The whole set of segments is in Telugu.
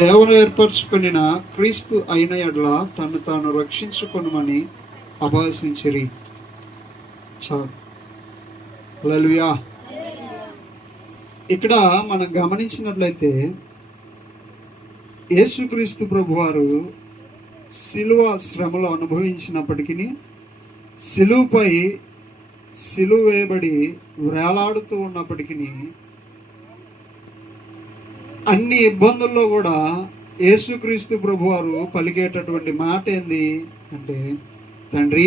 దేవుడు ఏర్పరచుకున్న క్రీస్తు అయిన ఎడల తను తాను రక్షించుకొనుమని అభాసించిరి. హల్లెలూయా. ఇక్కడ మనం గమనించినట్లయితే యేసుక్రీస్తు ప్రభువారు శిలువ శ్రమలు అనుభవించినప్పటికీ శిలువపై శిలువ వేయబడి వేలాడుతూ ఉన్నప్పటికీ అన్ని ఇబ్బందుల్లో కూడా యేసుక్రీస్తు ప్రభువారు పలికేటటువంటి మాట ఏంది అంటే, తండ్రి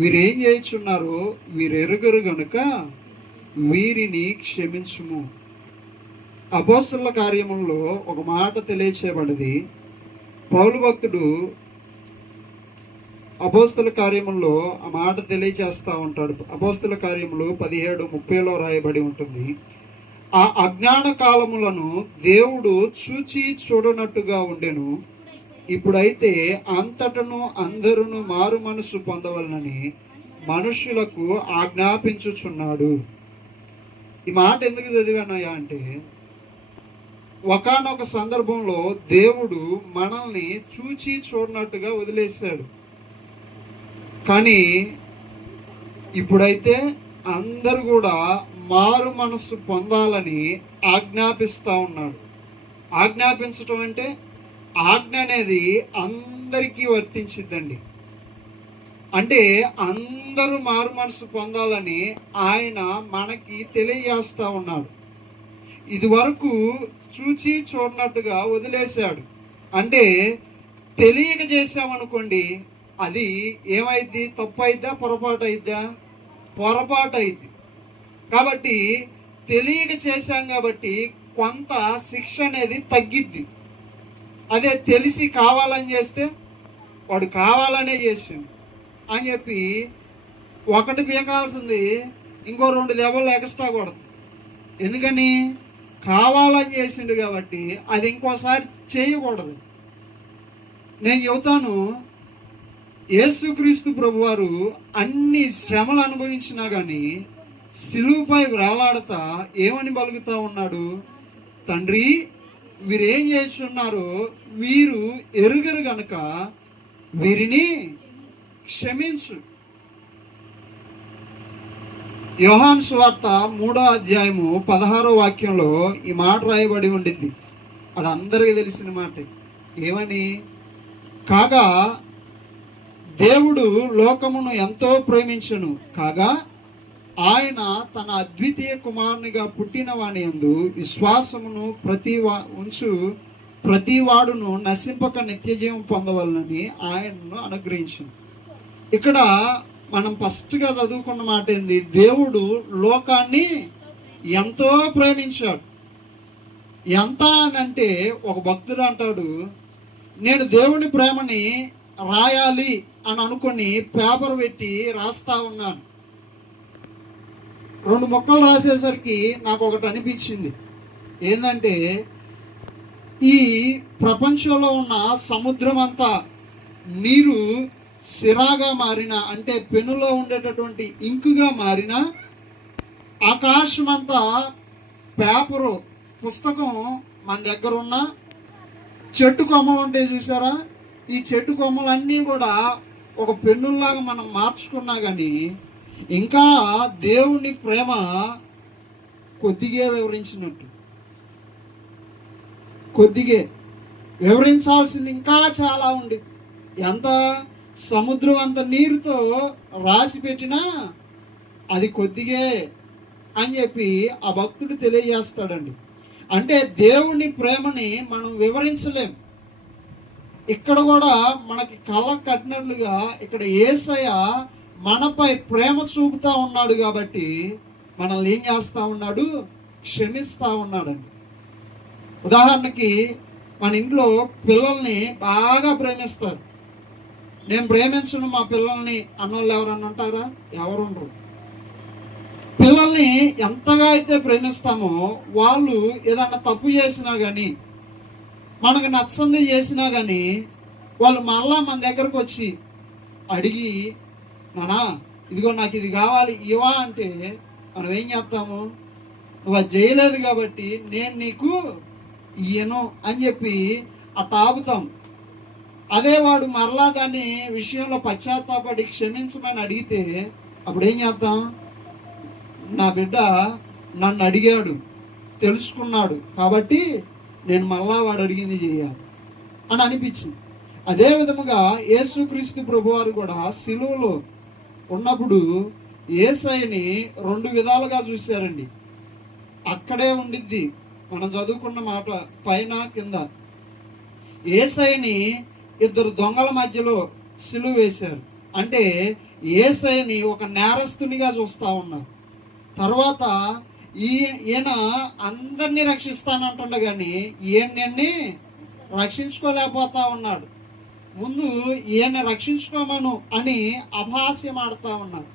వీరేం చేయుచున్నారో వీరెరుగరు గనుక వీరిని క్షమించుము. అపోస్తలుల కార్యములలో ఒక మాట తెలియచేయబడింది. పౌలు భక్తుడు అపోస్తల కార్యముల్లో ఆ మాట తెలియచేస్తా ఉంటాడు. అపోస్తల కార్యములు 17:30 రాయబడి ఉంటుంది. ఆ అజ్ఞాన కాలములను దేవుడు చూచి చూడనట్టుగా ఉండెను, ఇప్పుడైతే అంతటను అందరూ మారు మనసు పొందవలనని మనుషులకు ఆజ్ఞాపించుచున్నాడు. ఈ మాట ఎందుకు చదివానయ్యా అంటే, ఒకానొక సందర్భంలో దేవుడు మనల్ని చూచి చూడనట్టుగా వదిలేశాడు. కానీ ఇప్పుడైతే అందరూ కూడా మారు మనసు పొందాలని ఆజ్ఞాపిస్తూ ఉన్నాడు. ఆజ్ఞాపించటం అంటే ఆజ్ఞ అనేది అందరికీ వర్తించిద్దండి. అంటే అందరూ మారు మనసు పొందాలని ఆయన మనకి తెలియజేస్తూ ఉన్నాడు. ఇది వరకు చూచి చూడనట్టుగా వదిలేశాడు. అంటే తెలియక చేసామనుకోండి, అది ఏమైద్ది? తప్పు అయిద్దా? పొరపాటు అయిద్దా? పొరపాటు అయింది. కాబట్టి తెలియక చేశాం కాబట్టి కొంత శిక్ష అనేది తగ్గిద్ది. అదే తెలిసి కావాలని చేస్తే వాడు కావాలనే చేసిండు అని చెప్పి ఒకటి పీకాల్సింది ఇంకో 2 దెబ్బలు ఎక్స్ట్రా కొడదు. ఎందుకని? కావాలని చేసిండు కాబట్టి అది ఇంకోసారి చేయకూడదు. నేను చెబుతాను, యేసుక్రీస్తు ప్రభువారు అన్ని శ్రమలు అనుభవించినా కానీ శిలువపై వేలాడుతా ఏమని పలుకుతా ఉన్నాడు? తండ్రి వీరేం చేస్తున్నారో వీరు ఎరుగరు గనుక వీరిని క్షమించు. యోహాను సువార్త 3:16 ఈ మాట రాయబడి ఉండింది. అది అందరికీ తెలిసిన మాట. ఏమని? కాగా దేవుడు లోకమును ఎంతో ప్రేమించును, కాగా ఆయన తన అద్వితీయ కుమారునిగా పుట్టిన వాని యందు విశ్వాసమును ప్రతి వాడును నశింపక నిత్యజీవం పొందవలనని ఆయనను అనుగ్రహించింది. ఇక్కడ మనం ఫస్ట్గా చదువుకున్న మాట ఏంది? దేవుడు లోకాన్ని ఎంతో ప్రేమించాడు. ఎంత అని అంటే, ఒక భక్తుడు అంటాడు, నేను దేవుని ప్రేమని రాయాలి అని అనుకొని పేపర్ పెట్టి రాస్తా ఉన్నాను. 2 ముక్కలు రాసేసరికి నాకు ఒకటి అనిపించింది. ఏంటంటే, ఈ ప్రపంచంలో ఉన్న సముద్రం అంతా నీరు సిరాగా మారిన, అంటే పెనులో ఉండేటటువంటి ఇంకుగా మారిన, ఆకాశం అంతా పేపరు పుస్తకం మన దగ్గర ఉన్న, చెట్టు కొమ్మలు ఉంటాయి చూసారా, ఈ చెట్టు కొమ్మలన్నీ కూడా ఒక పెన్నుల్లాగా మనం మార్చుకున్నా కానీ ఇంకా దేవుని ప్రేమ కొద్దిగే వివరించినట్టు. కొద్దిగే వివరించాల్సింది ఇంకా చాలా ఉంది. ఎంత సముద్రం అంత నీరుతో రాసి పెట్టినా అది కొద్దిగే అని చెప్పి ఆ భక్తుడు తెలియజేస్తాడండి. అంటే దేవుని ప్రేమని మనం వివరించలేం. ఇక్కడ కూడా మనకి కళ్ళకు కట్టినట్లుగా ఇక్కడ యేసయ్య మనపై ప్రేమ చూపుతా ఉన్నాడు కాబట్టి మనల్ని ఏం చేస్తా ఉన్నాడు? క్షమిస్తా ఉన్నాడండి. ఉదాహరణకి మన ఇంట్లో పిల్లల్ని బాగా ప్రేమిస్తారు. నేను ప్రేమించను మా పిల్లల్ని అన్నోళ్ళు ఎవరన్నా ఉంటారా? ఎవరుండరు. పిల్లల్ని ఎంతగా అయితే ప్రేమిస్తామో వాళ్ళు ఏదన్నా తప్పు చేసినా కానీ, మనకు నచ్చంది చేసినా కానీ వాళ్ళు మళ్ళా మన దగ్గరకు వచ్చి అడిగి, నానా ఇదిగో నాకు ఇది కావాలి ఇవా అంటే మనం ఏం చేస్తాము? నువ్వు అది చేయలేదు కాబట్టి నేను నీకు ఇయ్యను అని చెప్పి అట్లా ఆపుతాం. అదే వాడు మరలా దాన్ని విషయంలో పశ్చాత్తాపడి క్షమించమని అడిగితే అప్పుడు ఏం చేద్దాం? నా బిడ్డ నన్ను అడిగాడు, తెలుసుకున్నాడు, కాబట్టి నేను మళ్ళా వాడు అడిగింది చేయాలి అని అనిపించింది. అదే విధముగా యేసుక్రీస్తు ప్రభువారు కూడా సిలువలో ఉన్నప్పుడు యేసయ్యని 2 విధాలుగా చూశారండి. అక్కడే ఉండిద్ది, మనం చదువుకున్న మాట పైన కింద. యేసయ్యని 2 దొంగల మధ్యలో సిలువ వేశారు. అంటే యేసయ్యని ఒక నేరస్తునిగా చూస్తా ఉన్నారు. తర్వాత ఈయన అందరినీ రక్షిస్తానంటుండ కానీ ఈయన్ని రక్షించుకోలేకపోతా ఉన్నాడు. ముందు ఈయన్ని రక్షించుకోమను అని అపహాస్యం ఆడుతూ ఉన్నారు.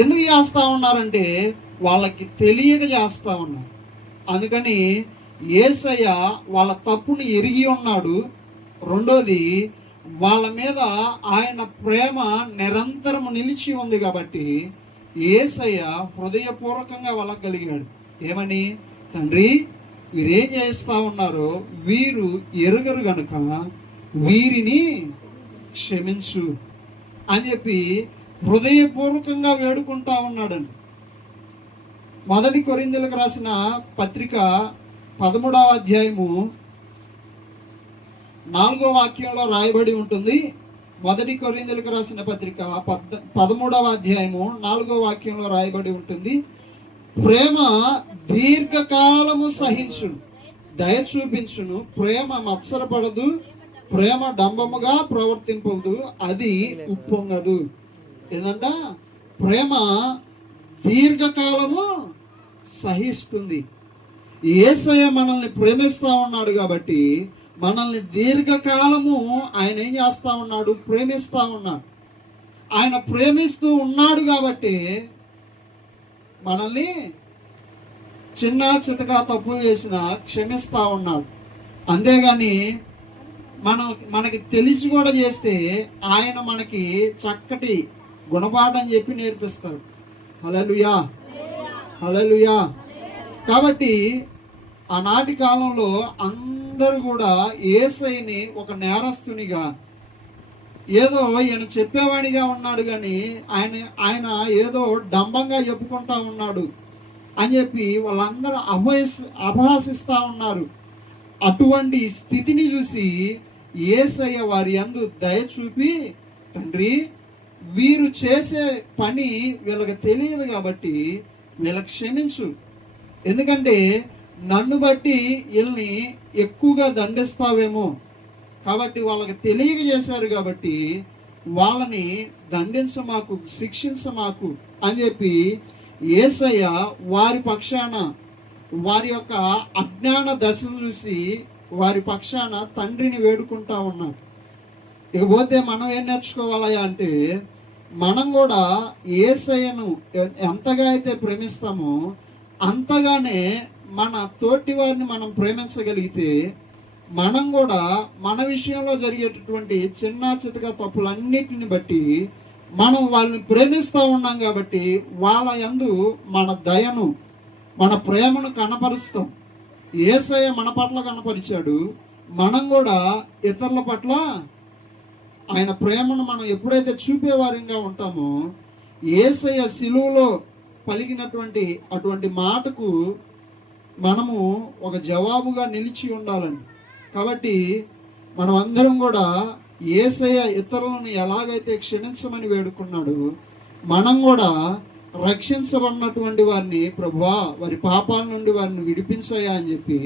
ఎందుకు చేస్తా ఉన్నారంటే వాళ్ళకి తెలియక చేస్తా ఉన్నారు. అందుకని యేసయ్య వాళ్ళ తప్పుని ఎరిగి ఉన్నాడు. రెండోది, వాళ్ళ మీద ఆయన ప్రేమ నిరంతరం నిలిచి ఉంది కాబట్టి యేసయ్య హృదయపూర్వకంగా వెళ్ళగలిగాడు. ఏమని? తండ్రి, వీరేం చేస్తా ఉన్నారో వీరు ఎరుగరు గనుక వీరిని క్షమించు అని చెప్పి హృదయపూర్వకంగా వేడుకుంటా ఉన్నాడండి. 1 కొరింథీయులకు రాసిన పత్రిక 13వ అధ్యాయము 4వ వాక్యంలో రాయబడి ఉంటుంది. 1 కొరింథీయులకు రాసిన పత్రిక 13వ అధ్యాయము 4వ వాక్యంలో రాయబడి ఉంటుంది. ప్రేమ దీర్ఘకాలము సహించును, దయ చూపించును, ప్రేమ మత్సరపడదు, ప్రేమ డంబముగా ప్రవర్తింపదు, అది ఉప్పొంగదు. ఏంటంట? ప్రేమ దీర్ఘకాలము సహిస్తుంది. యేసయ్య మనల్ని ప్రేమిస్తా ఉన్నాడు కాబట్టి మనల్ని దీర్ఘకాలము ఆయన ఏం చేస్తా ఉన్నాడు? ప్రేమిస్తా ఉన్నాడు. ఆయన ప్రేమిస్తూ ఉన్నాడు కాబట్టి మనల్ని చిన్న చితక తప్పులు చేసినా క్షమిస్తా ఉన్నాడు. అంతేగాని మనకి తెలిసి కూడా చేస్తే ఆయన మనకి చక్కటి గుణపాఠం చెప్పి నేర్పిస్తాడు. హల్లెలూయా, హల్లెలూయా. కాబట్టి ఆనాటి కాలంలో అందరూ కూడా యేసయ్యని ఒక నేరస్తునిగా, ఏదో ఈయన చెప్పేవాడిగా ఉన్నాడు కానీ ఆయన ఏదో డంబంగా చెప్పుకుంటా ఉన్నాడు అని చెప్పి వాళ్ళందరూ అపహాసిస్తా ఉన్నారు. అటువంటి స్థితిని చూసి యేసయ్య వారి యందు దయ చూపి, తండ్రి, వీరు చేసే పని వీళ్ళకి తెలియదు కాబట్టి వీళ్ళకి క్షమించు. ఎందుకంటే నన్ను బట్టి వీళ్ళని ఎక్కువగా దండిస్తావేమో, కాబట్టి వాళ్ళకి తెలియక చేశారు కాబట్టి వాళ్ళని దండించమాకు, శిక్షించమాకు అని చెప్పి యేసయ్య వారి పక్షాన, వారి యొక్క అజ్ఞాన దశను చూసి వారి పక్షాన తండ్రిని వేడుకుంటా ఉన్నాడు. ఇకపోతే మనం ఏం నేర్చుకోవాలయా అంటే, మనం కూడా యేసయ్యను ఎంతగా అయితే ప్రేమిస్తామో అంతగానే మన తోటి వారిని మనం ప్రేమించగలిగితే మనం కూడా మన విషయంలో జరిగేటటువంటి చిన్న చితక తప్పులన్నిటిని బట్టి మనం వాళ్ళని ప్రేమిస్తూ ఉన్నాం కాబట్టి వాళ్ళ యందు మన దయను, మన ప్రేమను కనపరుస్తాం. యేసయ్య మన పట్ల కనపరిచాడు, మనం కూడా ఇతరుల పట్ల ఆయన ప్రేమను మనం ఎప్పుడైతే చూపేవారంగా ఉంటామో, యేసయ్య సిలువలో పలికినటువంటి అటువంటి మాటకు మనము ఒక జవాబుగా నిలిచి ఉండాలండి. కాబట్టి మనం అందరం కూడా యేసయ్య ఇతరులను ఎలాగైతే క్షమించమని వేడుకున్నాడు, మనం కూడా రక్షించబడినటువంటి వారిని, ప్రభువా వారి పాపాల నుండి వారిని విడిపించాయా అని చెప్పి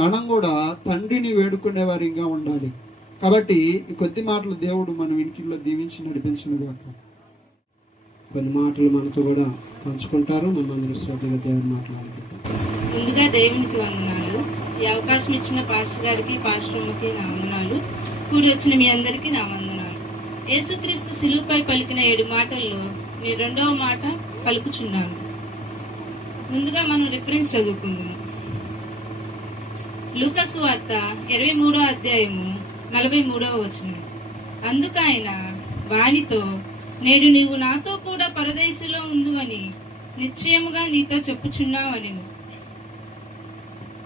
మనం కూడా తండ్రిని వేడుకునే వారిగా ఉండాలి. కాబట్టి ఈ కొద్ది మాటలు దేవుడు మన వినికిడిలో దీవించి నడిపించినగాక. కొన్ని మాటలు మనతో కూడా పంచుకుంటారు. మనందరూ శ్రద్ధగా దేవుని మాట్లాడుకుంటారు. ముందుగా దేవునికి వందనాలు. ఈ అవకాశం ఇచ్చిన పాస్టర్ గారికి, పాస్టర్ అమ్మకి నా వందనాలు. కూడి వచ్చిన మీ అందరికీ నా వందనాలు. యేసుక్రీస్తు సిలువపై పలికిన 7 మాటల్లో నేను 2వ మాట పలుకుచున్నాను. ముందుగా మనం రిఫరెన్స్ చదువుకుందాం. లూకా సువార్త 23వ అధ్యాయము 43వ వచనం. అందుకు ఆయన వానితో, నేడు నీవు నాతో కూడా పరదేశంలో ఉందువని నిశ్చయముగా నీతో చెప్పుచున్నావని.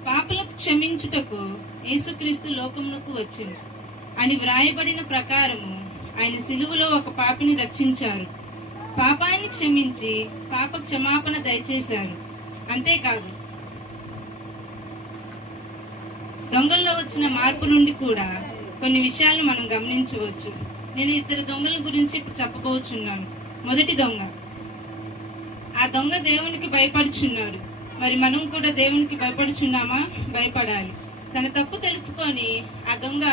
పాపులకు క్షమించుటకు యేసుక్రీస్తు లోకమునకు వచ్చెను అని వ్రాయబడిన ప్రకారము ఆయన సిలువలో ఒక పాపిని రక్షించారు. పాపాన్ని క్షమించి పాప క్షమాపణ దయచేశారు. అంతేకాదు, దొంగల్లో వచ్చిన మార్పు నుండి కూడా కొన్ని విషయాలు మనం గమనించవచ్చు. నేను ఇద్దరు దొంగల గురించి ఇప్పుడు చెప్పబోచున్నాను. మొదటి దొంగ, ఆ దొంగ దేవునికి భయపడుచున్నాడు. మరి మనం కూడా దేవునికి భయపడుచున్నామా? భయపడాలి. తన తప్పు తెలుసుకొని ఆ దొంగ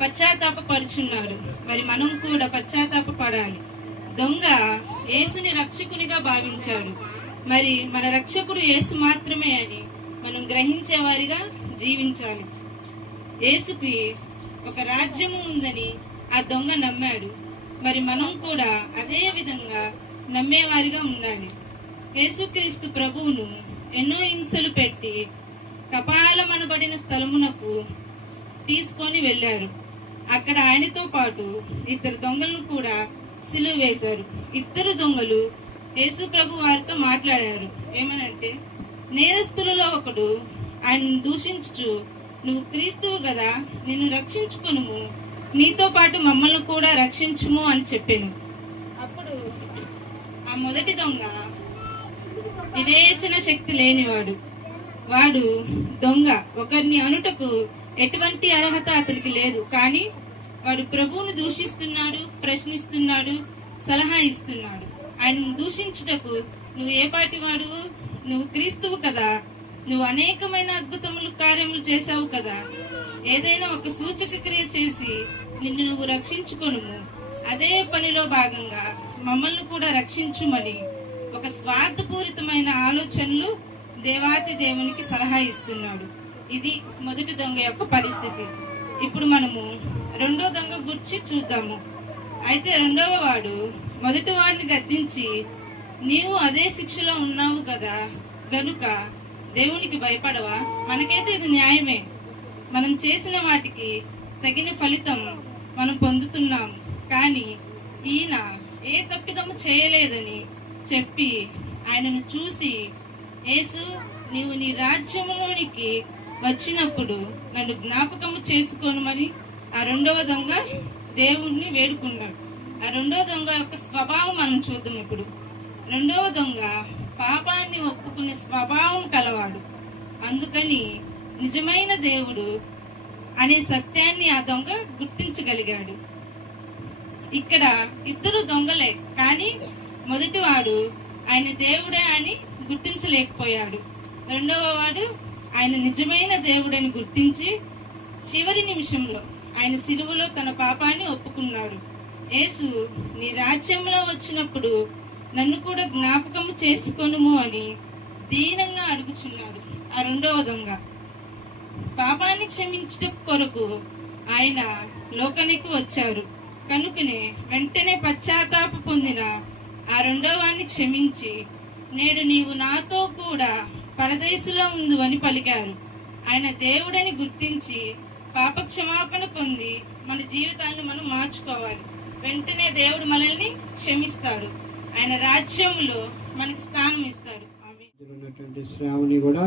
పశ్చాత్తాపపడుచున్నాడు. మరి మనం కూడా పశ్చాత్తాపపడాలి. దొంగ యేసుని రక్షకునిగా భావించాడు. మరి మన రక్షకుడు యేసు మాత్రమే అని మనం గ్రహించేవారిగా జీవించాలి. యేసుకి ఒక రాజ్యము ఉందని ఆ దొంగ నమ్మాడు. మరి మనం కూడా అదే విధంగా నమ్మేవారిగా ఉండాలి. యేసుక్రీస్తు ప్రభువును ఎన్నో హింసలు పెట్టి కపాలమనబడిన స్థలమునకు తీసుకొని వెళ్ళారు. అక్కడ ఆయనతో పాటు ఇద్దరు దొంగలను కూడా సిలువ వేశారు. ఇద్దరు దొంగలు యేసు ప్రభు వారితో మాట్లాడారు. ఏమనంటే, నేరస్తులలో ఒకడు ఆయన దూషించుచు, నువ్వు క్రీస్తువు కదా, నిన్ను రక్షించుకొనుము, నీతో పాటు మమ్మల్ని కూడా రక్షించుము అని చెప్పాను. అప్పుడు ఆ మొదటి దొంగ వివేచన శక్తి లేనివాడు. వాడు దొంగ, ఒకరిని అనుటకు ఎటువంటి అర్హత అతనికి లేదు. కానీ వాడు ప్రభువును దూషిస్తున్నాడు, ప్రశ్నిస్తున్నాడు, సలహా ఇస్తున్నాడు. ఆయనను దూషించుటకు, నువ్వు ఏ పాటి వాడు, నువ్వు క్రీస్తువు కదా, నువ్వు అనేకమైన అద్భుతములు కార్యములు చేశావు కదా, ఏదైనా ఒక సూచక క్రియ చేసి నిన్ను నువ్వు రక్షించుకొనుము, అదే పనిలో భాగంగా మమ్మల్ని కూడా రక్షించుమని ఒక స్వార్థపూరితమైన ఆలోచనలు దేవాతి దేవునికి సలహా ఇస్తున్నాడు. ఇది మొదటి దొంగ యొక్క పరిస్థితి. ఇప్పుడు మనము రెండో దొంగ గురించి చూద్దాము. అయితే రెండవ వాడు మొదటి వాడిని గద్దించి, నీవు అదే శిక్షలో ఉన్నావు కదా, గనుక దేవునికి భయపడవా? మనకైతే ఇది న్యాయమే, మనం చేసిన వాటికి తగిన ఫలితం మనం పొందుతున్నాం. కానీ ఈయన ఏ తప్పిదము చేయలేదని చెప్పి ఆయనను చూసి, యేసు, నీవు నీ రాజ్యములోనికి వచ్చినప్పుడు నన్ను జ్ఞాపకము చేసుకోనమని ఆ రెండవ దొంగ దేవుణ్ణి వేడుకున్నాడు. ఆ రెండవ దొంగ యొక్క స్వభావం మనం చూద్దాం. ఇప్పుడు రెండవ దొంగ పాపాన్ని ఒప్పుకునే స్వభావం కలవాడు. అందుకని నిజమైన దేవుడు అనే సత్యాన్ని ఆ దొంగ గుర్తించగలిగాడు. ఇక్కడ ఇద్దరు దొంగలే, కానీ మొదటివాడు ఆయన దేవుడే అని గుర్తించలేకపోయాడు. రెండవ వాడు ఆయన నిజమైన దేవుడని గుర్తించి చివరి నిమిషంలో ఆయన సిలువలో తన పాపాన్ని ఒప్పుకున్నాడు. యేసు, నీ రాజ్యంలో వచ్చినప్పుడు నన్ను కూడా జ్ఞాపకము చేసుకొనుము అని దీనంగా అడుగుచున్నాడు. ఆ రెండవ దొంగ పాపాన్ని క్షమించడం కొరకు ఆయన లోకానికి వచ్చారు. కనుకనే వెంటనే పశ్చాత్తాప పొందిన ఆ రెండవాన్ని క్షమించి, నేడు నీవు నాతో కూడా పరదేశులో ఉండు అని పలికారు. ఆయన దేవుడని గుర్తించి పాప క్షమాపణ పొంది మన జీవితాలను మనం మార్చుకోవాలి. వెంటనే దేవుడు మనల్ని క్షమిస్తాడు, ఆయన రాజ్యంలో మనకి స్థానం ఇస్తాడు. ఉన్నటువంటి శ్రావణి కూడా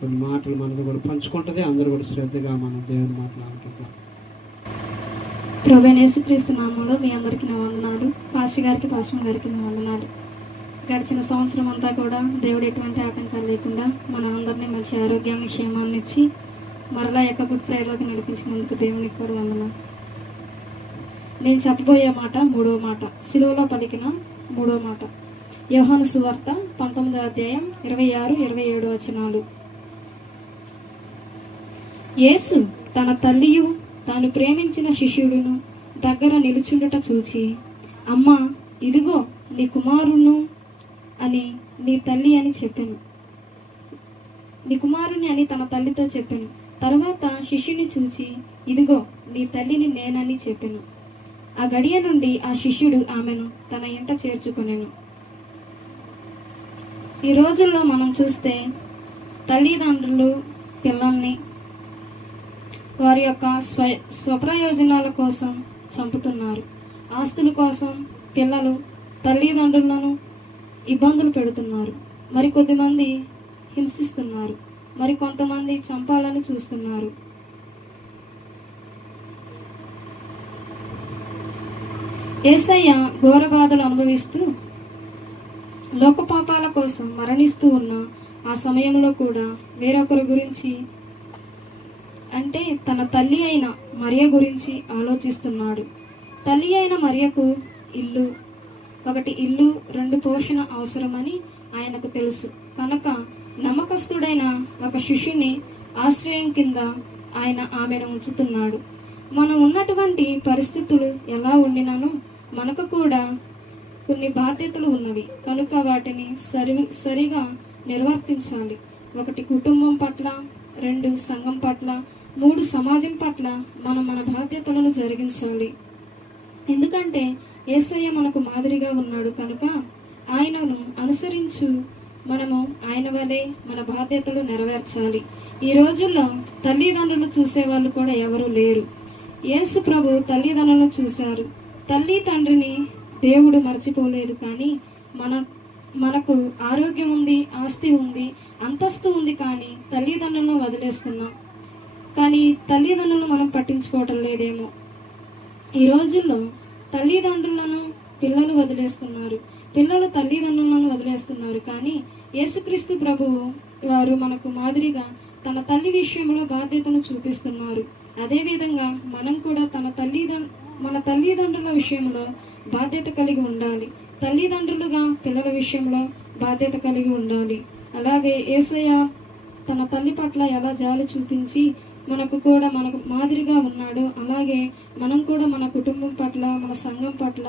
కొన్ని మాటలు మనతో కూడా పంచుకుంటది. అందరూ కూడా శ్రద్ధగా మనం దేవుని మాట్లాడుకుంటాం. ప్రభువైన యేసుక్రీస్తు నామములో మీ అందరికీ నా వందనాలు. పాస్టర్ గారికి, పాస్టర్ గారికి నా వందనాలు. గడిచిన సంవత్సరం అంతా కూడా దేవుడు ఎటువంటి ఆటంకాలు లేకుండా మన అందరినీ మంచి ఆరోగ్యాన్ని, క్షేమాన్ని ఇచ్చి మరలా యొక్క గుడ్ ప్రేయర్లోకి నడిపించినందుకు దేవునికి కూడా వందనాలు. నేను చెప్పబోయే మాట మూడో మాట, సిలువలో పలికిన మూడో మాట. యోహాను సువార్త 19వ అధ్యాయం 26, 27 వచనాలు. యేసు తన తల్లియు తాను ప్రేమించిన శిష్యుడును దగ్గర నిలుచుండుట చూచి, అమ్మా, ఇదిగో నీ కుమారును అని నీ తల్లి అని చెప్పాను. నీ కుమారుని అని తన తల్లితో చెప్పాను. తర్వాత శిష్యుని చూచి, ఇదిగో నీ తల్లిని నేనని చెప్పాను. ఆ గడియ నుండి ఆ శిష్యుడు ఆమెను తన ఇంట చేర్చుకొనెను. ఈ రోజుల్లో మనం చూస్తే తల్లిదండ్రులు పిల్లల్ని వారి యొక్క స్వప్రయోజనాల కోసం చంపుతున్నారు. ఆస్తుల కోసం పిల్లలు తల్లిదండ్రులను ఇబ్బందులు పెడుతున్నారు. మరికొద్దిమంది హింసిస్తున్నారు. మరి కొంతమంది చంపాలని చూస్తున్నారు. యేసయ్య ఘోర బాధలు అనుభవిస్తూ లోకపాపాల కోసం మరణిస్తూ ఉన్న ఆ సమయంలో కూడా వేరొకరి గురించి, అంటే తన తల్లి అయిన మరియ గురించి ఆలోచిస్తున్నాడు. తల్లి అయిన మరియకు ఒకటి ఇల్లు 2 పోషణ అవసరమని ఆయనకు తెలుసు కనుక నమ్మకస్తుడైన ఒక శిష్యుని ఆశ్రయం కింద ఆయన ఆమెను ఉంచుతున్నాడు. మనం ఉన్నటువంటి పరిస్థితులు ఎలా ఉండినానో మనకు కూడా కొన్ని బాధ్యతలు ఉన్నవి కనుక వాటిని సరిగా నిర్వర్తించాలి. 1 కుటుంబం పట్ల, 2 సంఘం పట్ల, 3 సమాజం పట్ల మన బాధ్యతలను జరిగించాలి. ఎందుకంటే యేసయ్య మనకు మాదిరిగా ఉన్నాడు కనుక ఆయనను అనుసరించు మనము ఆయన వలె మన బాధ్యతలు నెరవేర్చాలి. ఈ రోజుల్లో తల్లిదండ్రులు చూసేవాళ్ళు కూడా ఎవరు లేరు. యేసు ప్రభు తల్లిదండ్రులను చూశారు. తల్లి తండ్రిని దేవుడు మర్చిపోలేదు. కానీ మనకు ఆరోగ్యం ఉంది, ఆస్తి ఉంది, అంతస్తు ఉంది, కానీ తల్లిదండ్రులను వదిలేస్తున్నాం. కానీ తల్లిదండ్రులను మనం పట్టించుకోవటం లేదేమో. ఈ రోజుల్లో తల్లిదండ్రులను పిల్లలు వదిలేస్తున్నారు, పిల్లలు తల్లిదండ్రులను వదిలేస్తున్నారు. కానీ యేసుక్రీస్తు ప్రభువు వారు మనకు మాదిరిగా తన తల్లి విషయంలో బాధ్యతను చూపిస్తున్నారు. అదేవిధంగా మనం కూడా మన తల్లిదండ్రుల విషయంలో బాధ్యత కలిగి ఉండాలి. తల్లిదండ్రులుగా పిల్లల విషయంలో బాధ్యత కలిగి ఉండాలి. అలాగే యేసయ్య తన తల్లి పట్ల ఎలా జాలి చూపించి మనకు మాదిరిగా ఉన్నాడు, అలాగే మనం కూడా మన కుటుంబం పట్ల, మన సంఘం పట్ల,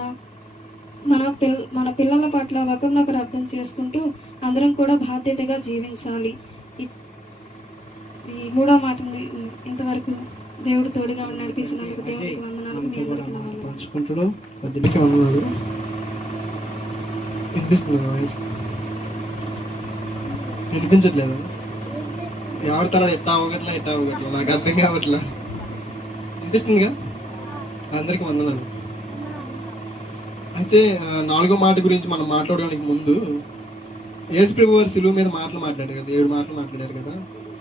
మన పిల్లల పట్ల ఒకరినొకరు అర్థం చేసుకుంటూ అందరం కూడా బాధ్యతగా జీవించాలి. ఈ 3వ మాటని ఇంతవరకు దేవుడు తోడుగా నడిపించినందుకు దేవుడికి వందనాలు. వినిపించట్లేదు. ఎవరితో ఎట్టా అవగట్లా నాకు అర్థం కావట్లా. వినిపిస్తుందిగా? అందరికి వందనాలు. అయితే 4వ మాట గురించి మనం మాట్లాడడానికి ముందు యేసు ప్రభు వారు సిలువ మీద మాట్లాడారు కదా, 7 మాటలు మాట్లాడారు కదా.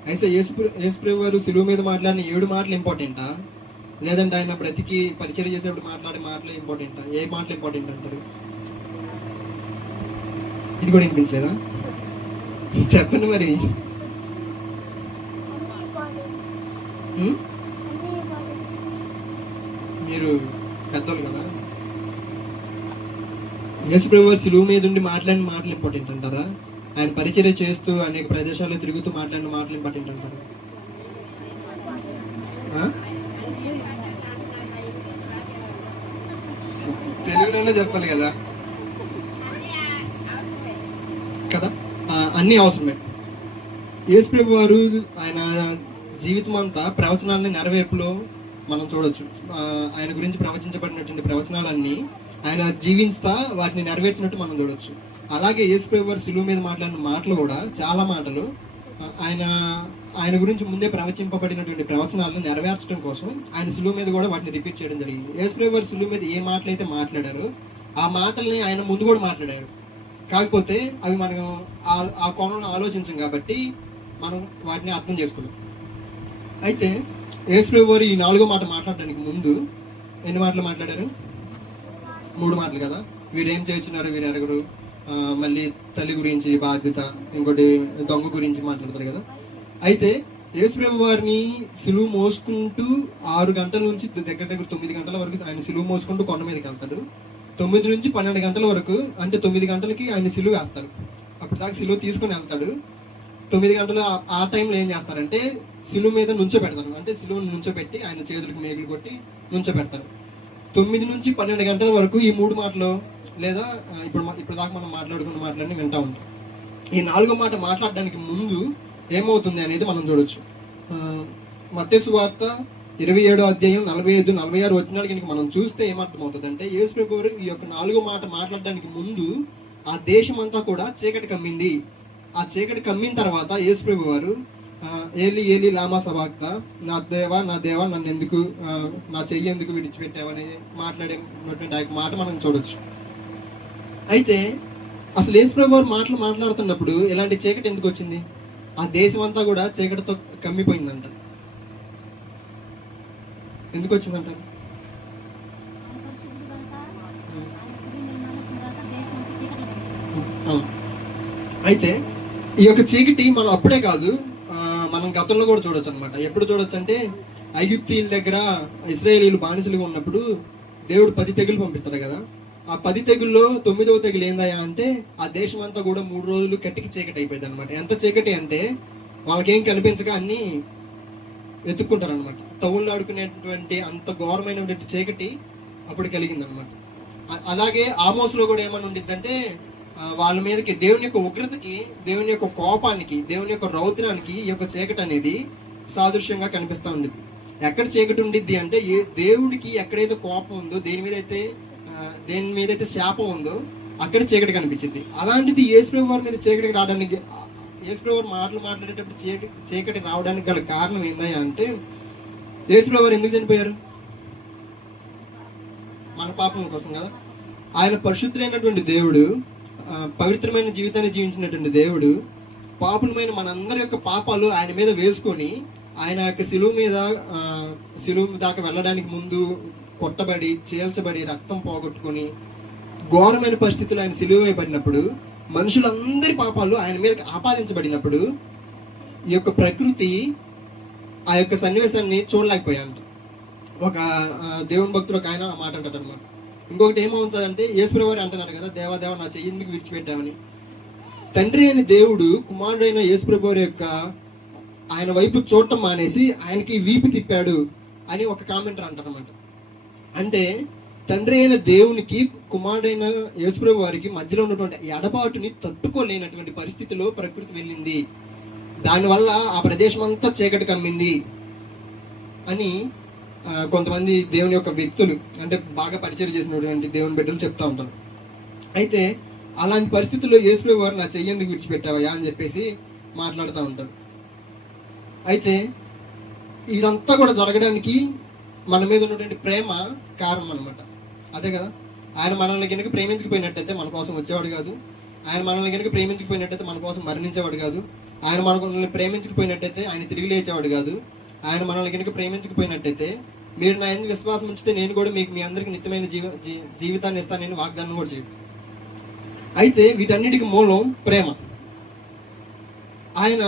అయితే యేసు ప్రభు వారు సిలువ మీద మాట్లాడిన 7 మాటలు ఇంపార్టెంటా, లేదంటే ఆయన బ్రతికి పరిచయం చేసేప్పుడు మాట్లాడే మాటలు ఇంపార్టెంటా? ఏ మాటలు ఇంపార్టెంట్ అంటారు? ఇది కూడా వినిపించలేదా? చెప్పండి మరి. మీరు పెద్దోళ్ళు కదా. యేసు ప్రభు సిలువ మీద ఉండి మాట్లాడిన మాటలు ఇంపార్టెంట్ అంటారా? ఆయన పరిచర్య చేస్తూ అనేక ప్రదేశాల్లో తిరుగుతూ మాట్లాడిన మాటలు ఇంపార్టెంట్ అంటారా? తెలుగులోనే చెప్పాలి కదా కదా. అన్నీ అవసరమే. యేసు ప్రభు వారు ఆయన జీవితం అంతా ప్రవచనాలని నెరవేర్పులో మనం చూడొచ్చు. ఆయన గురించి ప్రవచించబడినటువంటి ప్రవచనాలన్నీ ఆయన జీవిస్తా వాటిని నెరవేర్చినట్టు మనం చూడొచ్చు. అలాగే యేసు ప్రభు వారు సిలువ మీద మాట్లాడిన మాటలు కూడా చాలా మాటలు ఆయన గురించి ముందే ప్రవచింపబడినటువంటి ప్రవచనాలను నెరవేర్చడం కోసం ఆయన సిలువ మీద కూడా వాటిని రిపీట్ చేయడం జరిగింది. యేసు ప్రభు వారు సిలువ మీద ఏ మాటలు అయితే మాట్లాడారో ఆ మాటల్ని ఆయన ముందు కూడా మాట్లాడారు. కాకపోతే అవి మనం ఆ కోణంలో ఆలోచించాం కాబట్టి మనం వాటిని అర్థం చేసుకున్నాం. అయితే యేసు ప్రభు వారు ఈ 4వ మాట మాట్లాడడానికి ముందు ఎన్ని మాటలు మాట్లాడారు? 3 మాటలు కదా. వీరేం చేస్తున్నారు, వీరు ఎరగరు, మళ్ళీ తల్లి గురించి బాధ్యత, ఇంకోటి దొంగ గురించి మాట్లాడతారు కదా. అయితే యేసు ప్రభు వారిని సిలువ మోసుకుంటూ 6 గంటల నుంచి దగ్గర 9 గంటల వరకు ఆయన సిలువ మోసుకుంటూ కొండ మీదకి వెళ్తాడు. 9 నుంచి 12 గంటల వరకు, అంటే 9 గంటలకి ఆయన సిలువ వేస్తారు. అప్పుడు దాకా సిలువ తీసుకొని వెళ్తాడు. 9 గంటలు ఆ టైంలో ఏం చేస్తారంటే సిలువ మీద నుంచో పెడతారు. అంటే సిలువను నుంచో పెట్టి ఆయన చేతులకు మేకులు కొట్టి నుంచో పెడతారు. 9 నుంచి 12 గంటల వరకు ఈ 3 మాటలు లేదా ఇప్పుడు దాకా మనం మాట్లాడుకున్న మాటలన్నీ వింటా ఉంటాం. ఈ 4వ మాట మాట్లాడడానికి ముందు ఏమవుతుంది అనేది మనం చూడొచ్చు. మత్తయి సువార్త 27వ అధ్యాయం 45, 46 వచనాలకి మనం చూస్తే ఏమర్థం అవుతుంది అంటే యేసు ప్రభువు ఈ యొక్క 4వ మాట మాట్లాడడానికి ముందు ఆ దేశం అంతా కూడా చీకటి కమ్మింది. ఆ చీకటి కమ్మిన తర్వాత యేసు ప్రభు వారు ఏలి ఏలి లామా సబాక్త, నా దేవా నన్ను ఎందుకు, నా చెయ్యి ఎందుకు విడిచిపెట్టావని మాట్లాడేటువంటి ఆ మాట మనం చూడొచ్చు. అయితే అసలు యేసు ప్రభు వారు మాట్లాడుతున్నప్పుడు ఇలాంటి చీకటి ఎందుకు వచ్చింది? ఆ దేశం అంతా కూడా చీకటితో కమ్మిపోయిందంట. ఎందుకు వచ్చిందంటారు? అయితే ఈ యొక్క చీకటి మనం అప్పుడే కాదు, మనం గతంలో కూడా చూడొచ్చు అనమాట. ఎప్పుడు చూడొచ్చు అంటే ఐగుప్తీయుల దగ్గర ఇశ్రాయేలీయులు బానిసలుగా ఉన్నప్పుడు దేవుడు 10 తెగులు పంపిస్తాడు కదా. ఆ 10 తెగుల్లో 9వ తెగులు ఏందయ్యా అంటే ఆ దేశం అంతా కూడా 3 రోజులు కట్టికి చీకటి అయిపోయింది అనమాట. ఎంత చీకటి అంటే వాళ్ళకేం కనిపించక అన్ని వెతుక్కుంటారు అనమాట. టౌన్లో ఆడుకునేటువంటి అంత ఘోరమైనటువంటి చీకటి అప్పుడు కలిగింది అనమాట. అలాగే ఆమోస్లో కూడా ఏమని ఉండిద్దంటే వాళ్ళ మీదకి దేవుని యొక్క ఉగ్రతకి, దేవుని యొక్క కోపానికి, దేవుని యొక్క రౌద్రానికి ఈ యొక్క చీకటి అనేది సాదృశ్యంగా కనిపిస్తూ ఉండిద్ది. ఎక్కడ చీకటి ఉండిద్ది అంటే దేవుడికి ఎక్కడైతే కోపం ఉందో, దేని మీదైతే శాపం ఉందో అక్కడ చీకటి కనిపించింది. అలాంటిది యేసుప్రభు వారి మీద చీకటికి రావడానికి, యేసుప్రభు వారు మాట్లాడేటప్పుడు చీకటి రావడానికి గల కారణం ఏందయ్యా అంటే యేసుప్రభు వారు ఎందుకు చనిపోయారు? మన పాపం కోసం కదా. ఆయన పరిశుద్ధులైనటువంటి దేవుడు, పవిత్రమైన జీవితాన్ని జీవించినటువంటి దేవుడు, పాపులమైన మనందరి యొక్క పాపాలు ఆయన మీద వేసుకొని ఆయన యొక్క శిలువ దాకా వెళ్ళడానికి ముందు కొట్టబడి, చీల్చబడి, రక్తం పోగొట్టుకొని ఘోరమైన పరిస్థితులు ఆయన శిలువ వేయబడినప్పుడు, మనుషులందరి పాపాలు ఆయన మీద ఆపాదించబడినప్పుడు ఈ యొక్క ప్రకృతి ఆ యొక్క సన్నివేశాన్ని చూడలేకపోయాయంట. ఒక దేవుని భక్తుడు ఒక ఆయన ఆ మాట అంటాడు అనమాట. ఇంకొకటి ఏమవుతుందంటే యేసుప్రభు వారు అంటున్నారు కదా, దేవా నా చెయ్యి ఎందుకు విడిచిపెట్టామని. తండ్రి అయిన దేవుడు కుమారుడైన యేసుప్రభు వారి యొక్క ఆయన వైపు చూడటం మానేసి ఆయనకి వీపు తిప్పాడు అని ఒక కామెంటర్ అంటారు అనమాట. అంటే తండ్రి అయిన దేవునికి కుమారుడైన యేసుప్రభు వారికి మధ్యలో ఉన్నటువంటి ఎడబాటుని తట్టుకోలేనటువంటి పరిస్థితిలో ప్రకృతి వెళ్ళింది. దానివల్ల ఆ ప్రదేశం అంతా చీకటి కమ్మింది అని కొంతమంది దేవుని యొక్క వ్యక్తులు, అంటే బాగా పరిచయం చేసినటువంటి దేవుని బిడ్డలు చెప్తా ఉంటారు. అయితే అలాంటి పరిస్థితుల్లో యేసుప్రభు వారు నా చెయ్యి ఎందుకు విడిచిపెట్టావయ్యా అని చెప్పేసి మాట్లాడుతూ ఉంటారు. అయితే ఇదంతా కూడా జరగడానికి మన మీద ఉన్నటువంటి ప్రేమ కారణం అనమాట. అదే కదా, ఆయన మనల్ని కనుక ప్రేమించకపోయినట్టయితే మన కోసం వచ్చేవాడు కాదు. ఆయన మనల్ని కనుక ప్రేమించకపోయినట్టయితే మన కోసం మరణించేవాడు కాదు. ఆయన మనల్ని ప్రేమించకపోయినట్టయితే ఆయన తిరిగి లేచేవాడు కాదు. ఆయన మనల్ని కనుక ప్రేమించకపోయినట్టయితే మీరు నా ఎందుకు విశ్వాసం ఉంచితే నేను కూడా మీకు మీ అందరికి నిత్యమైన జీవితాన్ని ఇస్తానని వాగ్దానం కూడా చేయదు. అయితే వీటన్నిటికి మూలం ప్రేమ. ఆయన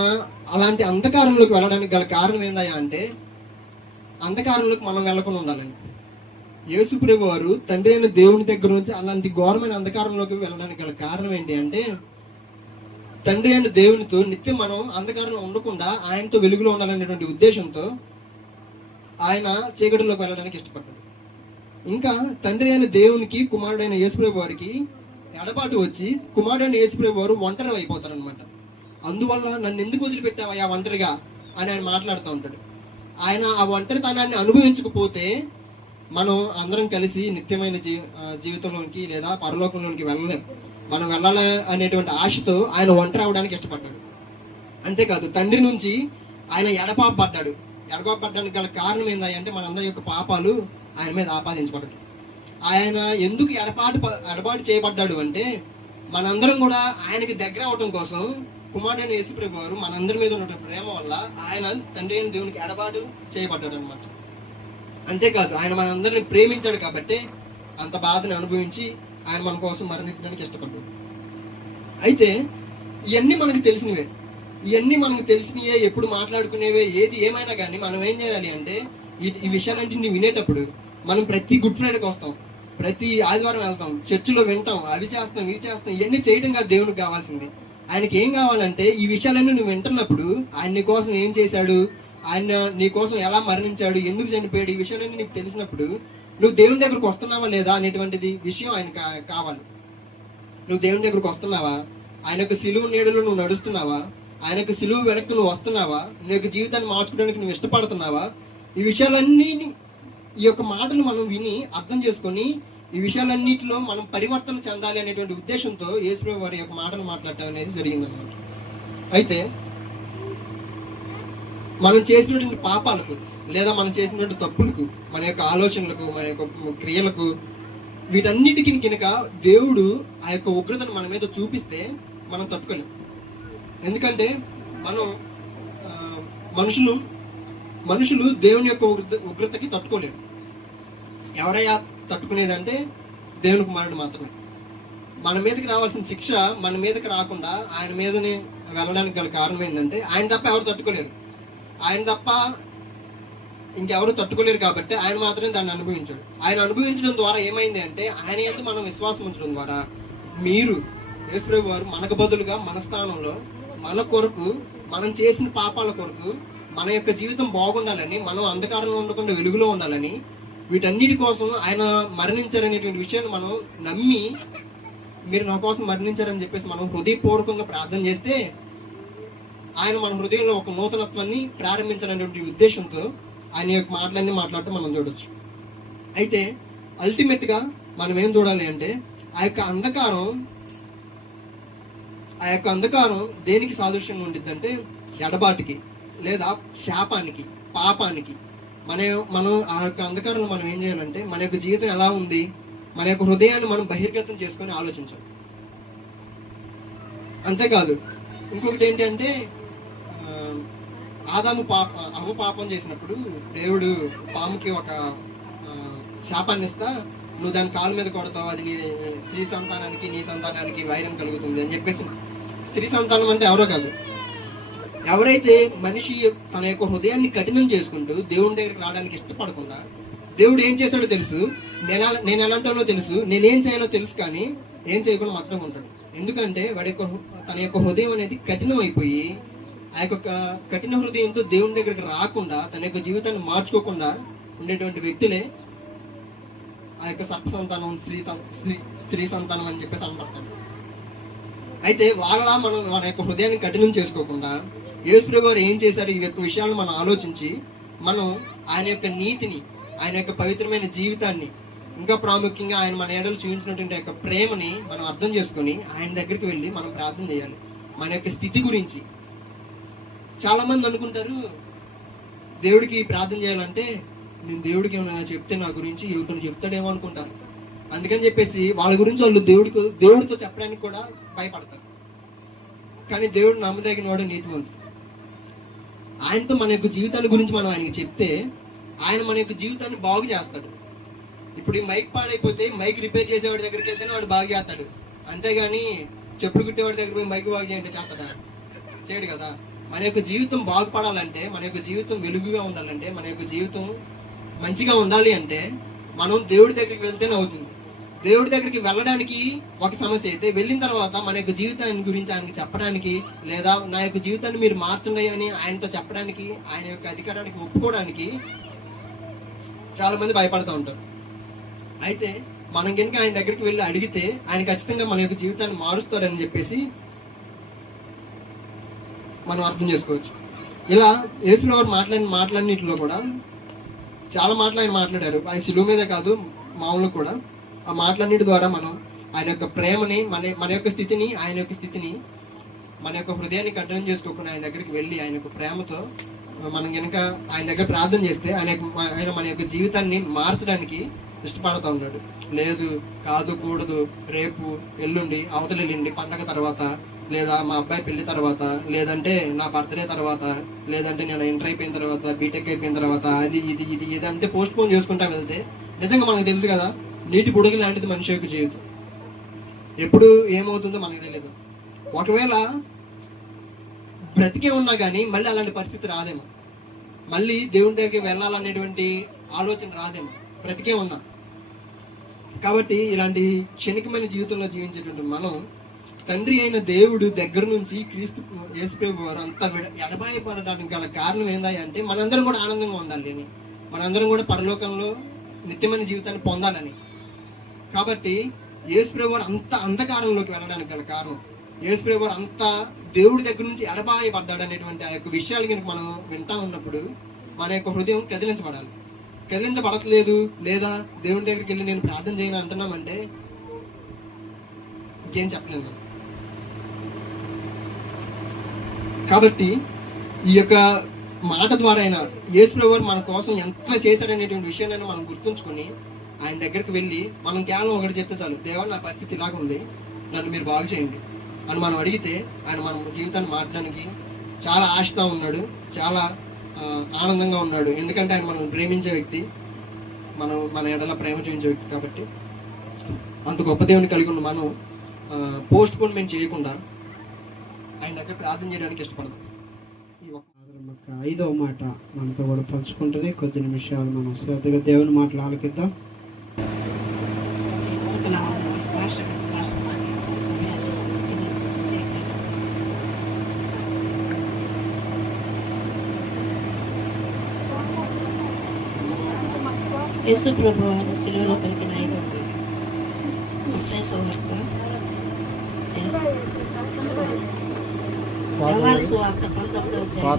అలాంటి అంధకారంలోకి వెళ్ళడానికి గల కారణం ఏందయ్యా అంటే అంధకారంలోకి మనం వెళ్ళకుండా ఉండాలని. యేసుప్రభు వారు తండ్రి అయిన దేవుని దగ్గర నుంచి అలాంటి ఘోరమైన అంధకారంలోకి వెళ్ళడానికి గల కారణం ఏంటి అంటే తండ్రి అయిన దేవునితో నిత్యం మనం అంధకారంలో ఉండకుండా ఆయనతో వెలుగులో ఉండాలనేటువంటి ఉద్దేశంతో ఆయన చీకటిలోకి వెళ్ళడానికి ఇష్టపడ్డాడు. ఇంకా తండ్రి అయిన దేవునికి కుమారుడైన యేసుప్రభు వారికి ఎడబాటు వచ్చి కుమారుడైన యేసుప్రభు వారు ఒంటరి అయిపోతారు అనమాట. అందువల్ల నన్ను ఎందుకు వదిలిపెట్టావా ఒంటరిగా అని ఆయన మాట్లాడుతూ ఉంటాడు. ఆయన ఆ ఒంటరితనాన్ని అనుభవించకపోతే మనం అందరం కలిసి నిత్యమైన జీవితంలోనికి లేదా పరలోకంలోనికి వెళ్ళలేం. మనం వెళ్ళాలి అనేటువంటి ఆశతో ఆయన ఒంటరి అవడానికి ఇష్టపడ్డాడు. అంతేకాదు తండ్రి నుంచి ఆయన ఎడబాపడ్డానికి గల కారణం ఏంటంటే మనందరి యొక్క పాపాలు ఆయన మీద ఆపాదించబడ్డాడు. ఆయన ఎందుకు ఎడబాటు చేయబడ్డాడు అంటే మనందరం కూడా ఆయనకి దగ్గర అవడం కోసం కుమారుడైన యేసుప్రభు వారు మనందరి మీద ఉన్న ప్రేమ వల్ల ఆయన తండ్రి అయిన దేవునికి ఎడబాటు చేయబడ్డాడు అనమాట. అంతేకాదు ఆయన మనందరిని ప్రేమించాడు కాబట్టి అంత బాధను అనుభవించి ఆయన మన కోసం మరణించడానికి ఇష్టపడ్డాడు. అయితే ఇవన్నీ మనకు తెలిసినవే, ఎప్పుడు మాట్లాడుకునేవే, ఏది ఏమైనా కానీ మనం ఏం చేయాలి అంటే ఈ విషయాలన్నింటినీ వినేటప్పుడు మనం ప్రతి గుడ్ ఫ్రైడేకి వస్తాం, ప్రతి ఆదివారం వెళ్తాం, చర్చిలో వింటాం, అవి చేస్తాం ఇవి చేస్తాం. ఇవన్నీ చేయడం కాదు దేవునికి కావాల్సింది. ఆయనకి ఏం కావాలంటే ఈ విషయాలన్నీ నువ్వు వింటున్నప్పుడు ఆయన నీ కోసం ఏం చేశాడు, ఆయన నీ కోసం ఎలా మరణించాడు, ఎందుకు చనిపోయాడు, ఈ విషయాలన్నీ నీకు తెలిసినప్పుడు నువ్వు దేవుని దగ్గరకు వస్తున్నావా లేదా అనేటువంటిది విషయం ఆయన కావాలి. నువ్వు దేవుని దగ్గరకు వస్తున్నావా, ఆయన యొక్క సిలువ నీడలో నువ్వు నడుస్తున్నావా, ఆయన యొక్క సిలువ వెనక్కి నువ్వు వస్తున్నావా, నీ యొక్క జీవితాన్ని మార్చుకోవడానికి నువ్వు ఇష్టపడుతున్నావా, ఈ విషయాలన్నీ ఈ యొక్క మాటలు మనం విని అర్థం చేసుకొని ఈ విషయాలన్నిటిలో మనం పరివర్తన చెందాలి అనేటువంటి ఉద్దేశంతో యేసుప్రభు వారి యొక్క మాటలు మాట్లాడటం అనేది జరిగిందన్నమాట. అయితే మనం చేసినటువంటి పాపాలకు లేదా మనం చేసినటువంటి తప్పులకు, మన యొక్క ఆలోచనలకు, మన యొక్క క్రియలకు, వీటన్నిటికీ కనుక దేవుడు ఆ యొక్క ఉగ్రతను మన మీద చూపిస్తే మనం తట్టుకోలేం. ఎందుకంటే మనం మనుషులు దేవుని యొక్క ఉగ్రతకి తట్టుకోలేరు. ఎవరయ్యా తట్టుకునేదంటే దేవుని కుమారుడు మాత్రమే. మన మీదకి రావాల్సిన శిక్ష మన మీదకి రాకుండా ఆయన మీదనే వెళ్ళడానికి గల కారణం ఏంటంటే ఆయన తప్ప ఎవరు తట్టుకోలేరు. ఆయన తప్ప ఇంకెవరు తట్టుకోలేరు కాబట్టి ఆయన మాత్రమే దాన్ని అనుభవించాడు. ఆయన అనుభవించడం ద్వారా ఏమైంది అంటే ఆయన యందు మనం విశ్వాసం ఉంచడం ద్వారా మీరు యేసుప్రభు వారు మనకు బదులుగా మన స్థానంలో మన కొరకు మనం చేసిన పాపాల కొరకు మన యొక్క జీవితం బాగుండాలని, మనం అంధకారంలో ఉండకుండా వెలుగులో ఉండాలని, వీటన్నిటి కోసం ఆయన మరణించారనేటువంటి విషయాన్ని మనం నమ్మి మీరు నా కోసం మరణించారని చెప్పేసి మనం హృదయపూర్వకంగా ప్రార్థన చేస్తే ఆయన మన హృదయంలో ఒక నూతనత్వాన్ని ప్రారంభించాలనేటువంటి ఉద్దేశంతో ఆయన యొక్క మాటలన్నీ మాట్లాడటం మనం చూడొచ్చు. అయితే అల్టిమేట్ గా మనం ఏం చూడాలి అంటే ఆ యొక్క అంధకారం దేనికి సాదృశ్యంగా ఉండిద్దంటే ఎడబాటుకి లేదా శాపానికి, పాపానికి. మనం ఆ యొక్క అంధకారంలో మనం ఏం చేయాలంటే మన యొక్క జీవితం ఎలా ఉంది, మన యొక్క హృదయాన్ని మనం బహిర్గతం చేసుకొని ఆలోచించాలి. అంతేకాదు ఇంకొకటి ఏంటి అంటే అవ్వ పాపం చేసినప్పుడు దేవుడు పాముకి ఒక శాపాన్ని ఇస్తా, నువ్వు దాని కాళ్ళ మీద కొడతావు, అది నీ స్త్రీ సంతానానికి నీ సంతానానికి వైరం కలుగుతుంది అని చెప్పేసి. స్త్రీ సంతానం అంటే ఎవరో కాదు, ఎవరైతే మనిషి తన యొక్క హృదయాన్ని కఠినం చేసుకుంటూ దేవుని దగ్గరికి రావడానికి ఇష్టపడకుండా, దేవుడు ఏం చేశాడో తెలుసు, నేను ఎలాంటానో తెలుసు, నేనేం చేయాలో తెలుసు, కానీ ఏం చేయకుండా మచ్చడం ఉంటాడు. ఎందుకంటే వాడి యొక్క తన యొక్క హృదయం అనేది కఠినం అయిపోయి ఆ యొక్క కఠిన హృదయంతో దేవుని దగ్గరికి రాకుండా తన యొక్క జీవితాన్ని మార్చుకోకుండా ఉండేటువంటి వ్యక్తులే ఆ యొక్క సర్ప సంతానం, స్త్రీ సంతానం అని చెప్పేసి అనబడతాడు. అయితే వాళ్ళ మనం మన యొక్క హృదయాన్ని కఠినం చేసుకోకుండా యేసుప్రభు వారు ఏం చేశారు, ఈ యొక్క విషయాలను మనం ఆలోచించి మనం ఆయన యొక్క నీతిని, ఆయన యొక్క పవిత్రమైన జీవితాన్ని, ఇంకా ప్రాముఖ్యంగా ఆయన మన ఏడలు చూపించినటువంటి యొక్క ప్రేమని మనం అర్థం చేసుకొని ఆయన దగ్గరికి వెళ్ళి మనం ప్రార్థన చేయాలి మన యొక్క స్థితి గురించి. చాలా మంది అనుకుంటారు దేవుడికి ప్రార్థన చేయాలంటే నేను దేవుడికి ఏమైనా చెప్తే నా గురించి ఎవరిని చెప్తాడేమో అనుకుంటారు. అందుకని చెప్పేసి వాళ్ళ గురించి వాళ్ళు దేవుడితో చెప్పడానికి కూడా భయపడతారు. కానీ దేవుడు నమ్మదగిన వాడు, నీతిమంతుడు. ఆయనతో మన యొక్క జీవితాల గురించి మనం ఆయనకి చెప్తే ఆయన మన యొక్క జీవితాన్ని బాగు చేస్తాడు. ఇప్పుడు ఈ మైక్ పాడైపోతే మైక్ రిపేర్ చేసేవాడి దగ్గరికి వెళ్తేనే వాడు బాగు చేస్తాడు. అంతేగాని చెప్పులు కుట్టేవాడి దగ్గర పోయి మైక్ బాగు చేయంటే చేస్తాడా? చేయడు కదా. మన యొక్క జీవితం బాగుపడాలంటే, మన యొక్క జీవితం వెలుగుగా ఉండాలంటే, మన యొక్క జీవితం మంచిగా ఉండాలి అంటే మనం దేవుడి దగ్గరికి వెళ్తేనే అవుతుంది. దేవుడి దగ్గరికి వెళ్ళడానికి ఒక సమస్య అయితే, వెళ్ళిన తర్వాత మన యొక్క జీవితాన్ని గురించి ఆయనకి చెప్పడానికి, లేదా నా యొక్క జీవితాన్ని మీరు మార్చండి అని ఆయనతో చెప్పడానికి, ఆయన యొక్క అధికారానికి ఒప్పుకోవడానికి చాలా మంది భయపడుతూ ఉంటారు. అయితే మనం కనుక ఆయన దగ్గరికి వెళ్ళి అడిగితే ఆయన ఖచ్చితంగా మన యొక్క జీవితాన్ని మారుస్తారని చెప్పేసి మనం అర్థం చేసుకోవచ్చు. ఇలా యేసుప్రభు వారు మాట్లాడినట్లో కూడా చాలా మాటలు ఆయన మాట్లాడారు. ఆయన శిలువ మీదే కాదు, మామూలు కూడా. ఆ మాటలన్నిటి ద్వారా మనం ఆయన యొక్క ప్రేమని, మన యొక్క స్థితిని, ఆయన యొక్క స్థితిని, మన యొక్క హృదయాన్ని కఠినం చేసుకోకుండా ఆయన దగ్గరికి వెళ్ళి ఆయన యొక్క ప్రేమతో మనం కనుక ఆయన దగ్గర ప్రార్థన చేస్తే ఆయన మన యొక్క జీవితాన్ని మార్చడానికి ఇష్టపడుతూ ఉన్నాడు. లేదు, కాదు, కూడదు, రేపు, ఎల్లుండి, అవతల ఎల్లుండి, పండగ తర్వాత, లేదా మా అబ్బాయి పెళ్లి తర్వాత, లేదంటే నా బర్త్డే తర్వాత, లేదంటే నేను ఇంటర్ అయిపోయిన తర్వాత, బీటెక్ అయిపోయిన తర్వాత, అది ఇది ఇది ఇదంటే పోస్ట్ పోన్ చేసుకుంటా వెళ్తే నిజంగా మనకు తెలుసు కదా, నీటి బుడగ లాంటిది మనిషి యొక్క జీవితం. ఎప్పుడు ఏమవుతుందో మనకు తెలియదు. ఒకవేళ బ్రతికే ఉన్నా కానీ మళ్ళీ అలాంటి పరిస్థితి రాదేమో, మళ్ళీ దేవుని దగ్గరికి వెళ్ళాలనేటువంటి ఆలోచన రాదేమో, బ్రతికే ఉన్నా. కాబట్టి ఇలాంటి క్షణికమైన జీవితంలో జీవించేటువంటి మనం తండ్రి అయిన దేవుడు దగ్గర నుంచి క్రీస్తు యేసుప్రభు వారు అంతా ఎడబాయపడడానికి గల కారణం ఏందా అంటే మనందరం కూడా ఆనందంగా ఉండాలి అని, మనందరం కూడా పరలోకంలో నిత్యమైన జీవితాన్ని పొందాలని. కాబట్టి యేసుప్రభు వారు అంత అంధకారంలోకి వెళ్ళడానికి గల కారణం, యేసుప్రభు వారు అంత దేవుడి దగ్గర నుంచి ఎడబాయపడ్డాడు అనేటువంటి ఆ యొక్క విషయాలు కనుక మనం వింటా ఉన్నప్పుడు మన యొక్క హృదయం కదిలించబడాలి. కదిలించబడట్లేదు, లేదా దేవుడి దగ్గరికి వెళ్ళి నేను ప్రార్థన చేయను అంటున్నామంటే ఇంకేం చెప్పలేదు మనం. కాబట్టి ఈ యొక్క మాట ద్వారా అయినా యేసుప్రభు వారు మన కోసం ఎంత చేశాడనేటువంటి విషయాన్ని మనం గుర్తుంచుకొని ఆయన దగ్గరికి వెళ్ళి మనం కేవలం ఒకటి చెప్తే చాలు, దేవా నా పరిస్థితి ఇలాగ ఉంది, నన్ను మీరు బాగు చేయండి అని మనం అడిగితే ఆయన మన జీవితాన్ని మార్చడానికి చాలా ఆశతో ఉన్నాడు, చాలా ఆనందంగా ఉన్నాడు. ఎందుకంటే ఆయన మనం ప్రేమించే వ్యక్తి, మన ఎడల ప్రేమ చూపించే వ్యక్తి. కాబట్టి అంత గొప్ప దేవుని కలిగి ఉన్న మనం పోస్ట్ పోన్మెంట్ చేయకుండా ఆయన దగ్గర ప్రార్థన చేయడానికి ఇష్టపడదాం. ఈ ఒక్క ఐదవ మాట మనతో కూడా పంచుకుంటుంది. కొద్ది నిమిషాలు మనం శ్రద్ధగా దేవుని మాటలు ఆలకిద్దాం. యేసు ప్రభు వారు సిలువలో పలికిన యోహాను సువార్త 19వ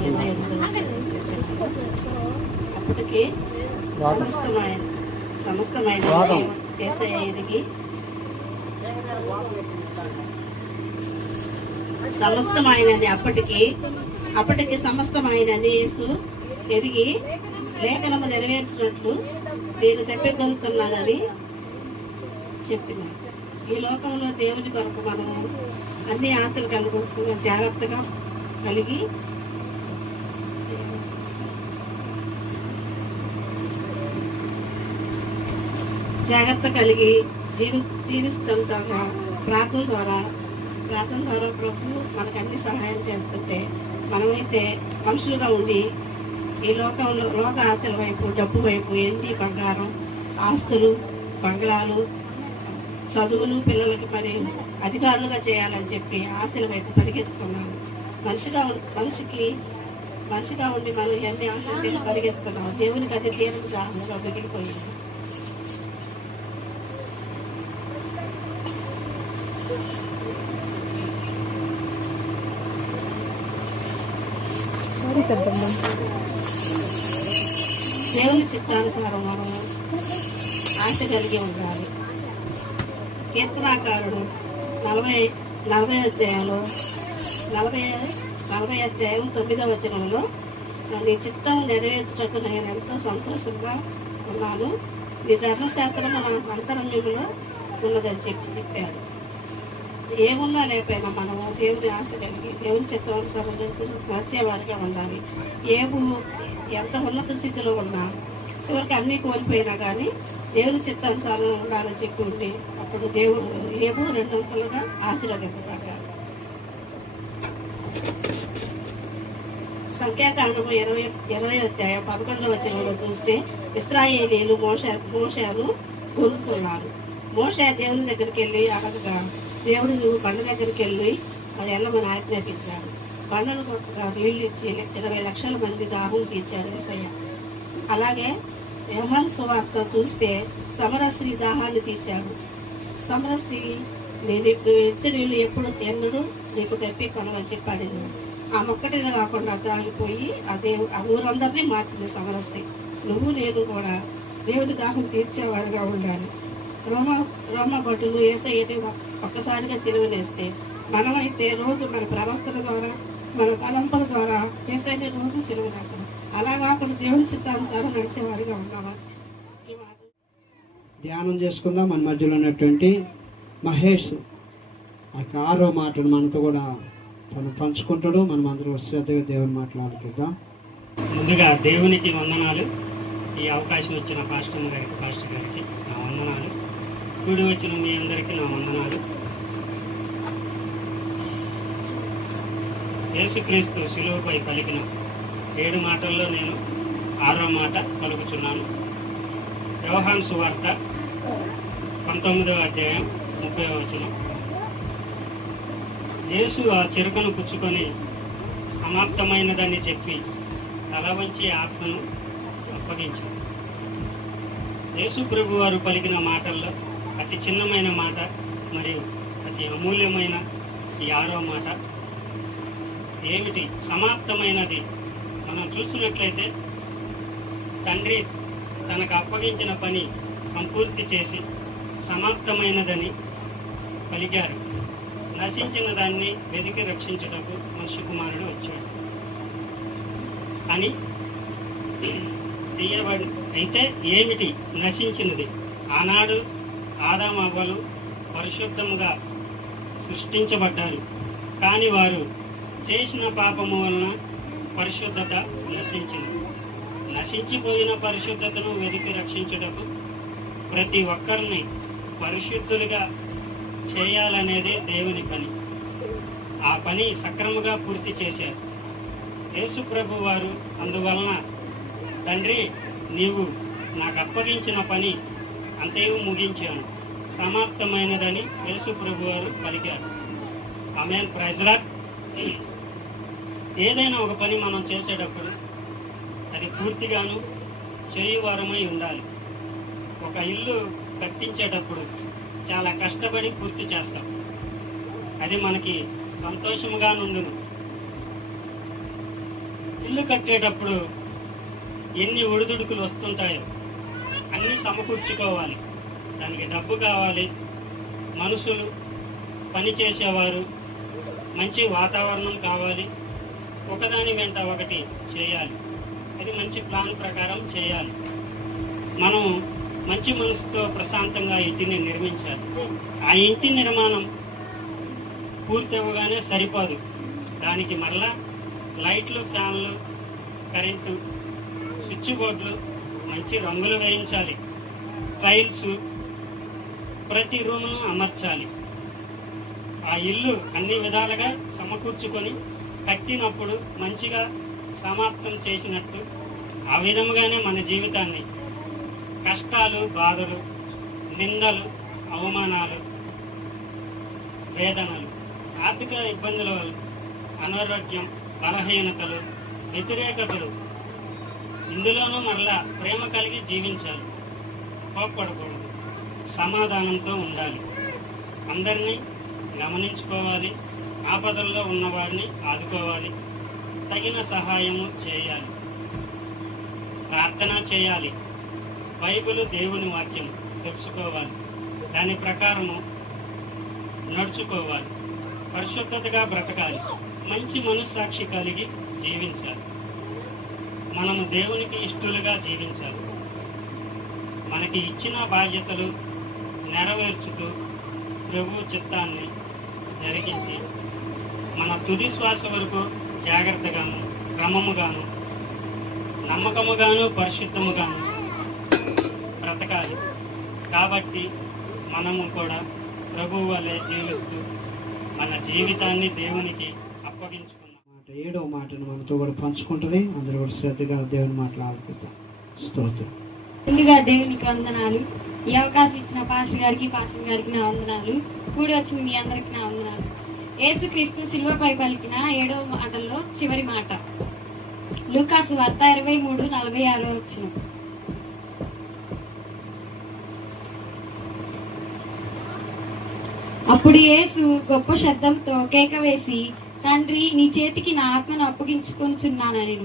అధ్యాయం 28వ అప్పటికి సమస్తమైన యేసయ్య ఎదిగి సమస్తమైనది అప్పటికి సమస్తమైనది యేసు ఎదిగి లేఖనము నెరవేర్చినట్లు నేను తెప్పించున్నానని చెప్పిన. ఈ లోకంలో దేవుని కొరకు మనము అన్ని ఆస్తులు కలుగుతున్న జాగ్రత్తగా కలిగి జీవిస్తుంటాము. ప్రార్థన ద్వారా ప్రభు మనకు అన్ని సహాయం చేస్తుంటే మనమైతే మనుషులుగా ఉండి ఈ లోకంలో లోక ఆస్తుల వైపు, డబ్బు వైపు, ఎండి బంగారం, ఆస్తులు, బంగ్లాలు, చదువులు, పిల్లలకి మరి అధికారులుగా చేయాలని చెప్పి ఆస్తుల వైపు పరిగెత్తుతున్నాము. మనిషిగా ఉండి మనం ఎన్ని ఆశలు పరిగెత్తున్నాము. దేవునికి అది తీరంగా మిగిలిపోయింది. దేవుని చిత్తానుసారం మనం ఆశ కలిగి ఉండాలి. కీర్తనాకారుడు 40 అధ్యాయంలో 40 అధ్యాయం 9వ వచనంలో నీ చిత్తం నెరవేర్చుటకు నేను ఎంతో సంతోషంగా ఉన్నాను, నీ ధర్మశాస్త్రం నా అంతరంగంలో ఉన్నదని చెప్పాడు. ఏమున్నా లేకపోయినా మనము దేవుని ఆశ కలిగి దేవుని చిత్తానుసారం నడిచేవారిగా ఉండాలి. ఎంత ఉన్నత స్థితిలో ఉన్నా చివరికి అన్నీ కోల్పోయినా కానీ దేవుని చిత్తానుసారం ఉండాలని చెప్పి ఉంటే అప్పుడు దేవుడు 2 ఆశీర్వదింపబడ్డాడు. సంఖ్యాకాండము 20 అధ్యాయం 11వ వచనంలో చూస్తే ఇశ్రాయేలీయులు మోషేను కోరుకున్నారు. మోషే దేవుని దగ్గరికి వెళ్ళి అడగగా దేవుడు నువ్వు బండ దగ్గరికి వెళ్ళి అది వెళ్ళమని ఆజ్ఞాపించాడు. బండను కొట్టగా నీళ్ళు ఇచ్చి 20 లక్షల మంది దాహం తీర్చాడు యేసయ్య. అలాగే యోహాను సువార్త చూస్తే సమరస్త్రీ దాహాన్ని తీర్చాడు. సమరస్త్రీ నేను ఇప్పుడు ఇచ్చే నీళ్ళు ఎన్నడూ నీకు తెప్పి కొనని చెప్పాడు. ఆ మొక్కటిగా కాకుండా తాగిపోయి ఆ ఊరందరినీ మార్చింది సమరస్త్రీ. నువ్వు నేను కూడా దేవుడి దాహం తీర్చేవాడుగా ఉండాలి. రోమ భటులు యేసయ్యని ఒక్కసారిగా సిలువనేస్తే మనమైతే రోజు మన ప్రవర్తన ద్వారా, మన తలంపుల ద్వారా యేసయ్యని రోజు సిలువనేస్తాం. అలా కాకుండా దేవుని చిత్తానుసారం నడిచేవారిగా ఉన్నామా? ధ్యానం చేసుకుందాం. మన మధ్యలో ఉన్నటువంటి మహేష్ ఆ 6వ మాటను మనతో కూడా తను పంచుకుంటాడు. మనం అందరూ శ్రద్ధగా దేవుని మాటలు ఆలకిద్దాం. ముందుగా దేవునికి వందనాలు. ఈ అవకాశం ఇచ్చిన పాస్టర్ గారికి నా వందనాలు. కూడి వచ్చిన మీ అందరికీ నా వందనాలు. యేసుక్రీస్తు శిలువపై పలికిన 7 మాటల్లో నేను 6వ మాట పలుకుచున్నాను. యోహాను సువార్త 19వ అధ్యాయం 30వ వచనం. యేసు ఆ చిరకను పుచ్చుకొని సమాప్తమైనదని చెప్పి తల వంచి ఆత్మను అప్పగించాడు. యేసు ప్రభు వారు పలికిన మాటల్లో అతి చిన్నమైన మాట మరియు అతి అమూల్యమైన ఈ 6వ మాట ఏమిటి? సమాప్తమైనది. మనం చూస్తున్నట్లయితే తండ్రి తనకు అప్పగించిన పని సంపూర్తి చేసి సమాప్తమైనదని పలికారు. నశించిన దాన్ని వెతికి రక్షించుటకు మనుష్య కుమారుడు వచ్చాడు అని తీయబడి. అయితే ఏమిటి నశించినది? ఆనాడు ఆదాము అవ్వలు పరిశుద్ధముగా సృష్టించబడ్డారు, కానీ వారు చేసిన పాపము వలన పరిశుద్ధత నశించింది. నశించిపోయిన పరిశుద్ధతను వెతికి రక్షించుటకు ప్రతి ఒక్కరిని పరిశుద్ధులుగా చేయాలనేదే దేవుని పని. ఆ పని సక్రమంగా పూర్తి చేశారు యేసు ప్రభు వారు. అందువలన తండ్రి, నీవు నాకు అప్పగించిన పని అంతయు ముగించాను, సమాప్తమైనదని యేసు ప్రభు వారు పలికారు. ఆమేన్. Praise lord. ఏదైనా ఒక పని మనం చేసేటప్పుడు అది పూర్తిగాను చేయువారమై ఉండాలి. ఒక ఇల్లు కట్టించేటప్పుడు చాలా కష్టపడి పూర్తి చేస్తాం, అది మనకి సంతోషంగా నుండును. ఇల్లు కట్టేటప్పుడు ఎన్ని ఒడిదుడుకులు వస్తుంటాయో అన్నీ సమకూర్చుకోవాలి. దానికి డబ్బు కావాలి, మనుషులు, పని చేసేవారు, మంచి వాతావరణం కావాలి. ఒకదాని వెంట ఒకటి చేయాలి. అది మంచి ప్లాన్ ప్రకారం చేయాలి. మనం మంచి మనసుతో ప్రశాంతంగా ఇంటిని నిర్మించాలి. ఆ ఇంటి నిర్మాణం పూర్తి అవ్వగానే సరిపోదు. దానికి మరలా లైట్లు, ఫ్యాన్లు, కరెంటు, స్విచ్ బోర్డులు, మంచి రంగులు వేయించాలి. టైల్స్ ప్రతి రూమును అమర్చాలి. ఆ ఇల్లు అన్ని విధాలుగా సమకూర్చుకొని కట్టినప్పుడు మంచిగా సమాప్తం చేసినట్టు, ఆ విధముగానే మన జీవితాన్ని కష్టాలు, బాధలు, నిందలు, అవమానాలు, వేదనలు, ఆర్థిక ఇబ్బందుల వల్ల అనారోగ్యం, బలహీనతలు, వ్యతిరేకతలు, ఇందులోనూ మరలా ప్రేమ కలిగి జీవించాలి. కోప్పడకూడదు, సమాధానంతో ఉండాలి, అందరినీ గమనించుకోవాలి, ఆపదల్లో ఉన్నవారిని ఆదుకోవాలి, తగిన సహాయము చేయాలి, ప్రార్థన చేయాలి, బైబిల్ దేవుని వాక్యం తెలుసుకోవాలి, దాని ప్రకారము నడుచుకోవాలి, పరిశుద్ధతగా బ్రతకాలి, మంచి మనస్సాక్షి కలిగి జీవించాలి. మనము దేవునికి ఇష్టలుగా జీవించాలి. మనకి ఇచ్చిన బాధ్యతలు నెరవేర్చుతూ ప్రభు చిత్తాన్ని జరిగించి మన తుది శ్వాస వరకు జాగ్రత్తగాను, క్రమముగాను, నమ్మకముగాను, పరిశుద్ధముగాను బ్రతకాలి. కాబట్టి మనము కూడా ప్రభువు వలె జీవిస్తూ మన జీవితాన్ని దేవునికి అప్పగించుకున్నాం. 7వ మాటను మనతో కూడా పంచుకుంటుంది. అందరూ కూడా శ్రద్ధగా దేవుని మాట్లాడుకుంటాం. స్తోత్రం. ముందుగా దేవునికి వందనాలు. ఈ అవకాశం ఇచ్చిన పాస్టర్ గారికి నా వందనాలు. కూడి వచ్చిన మీ అందరికి నా వందనాలు. యేసుక్రీస్తు సిలువపై పలికిన 7వ మాటల్లో చివరి మాట లూకాసు వార్త 23:46 వచనం. అప్పుడు యేసు గొప్ప శబ్దంతో కేక వేసి, తండ్రి, నీ చేతికి నా ఆత్మను అప్పగించుకొనుచున్నానని.